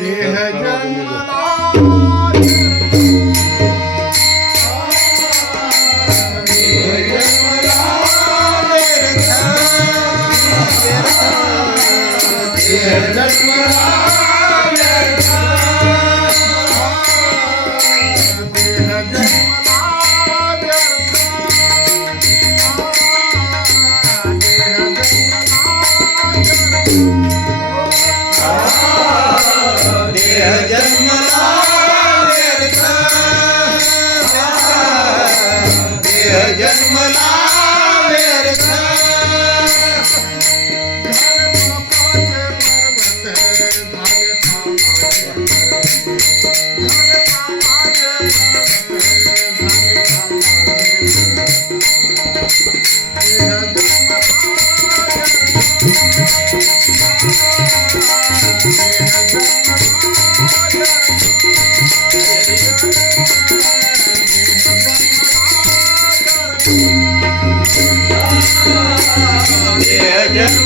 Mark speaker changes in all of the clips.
Speaker 1: देह जन्मला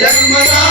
Speaker 1: जन्मला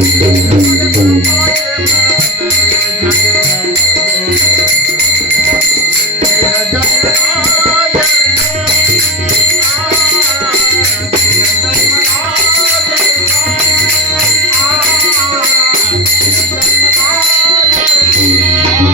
Speaker 1: देह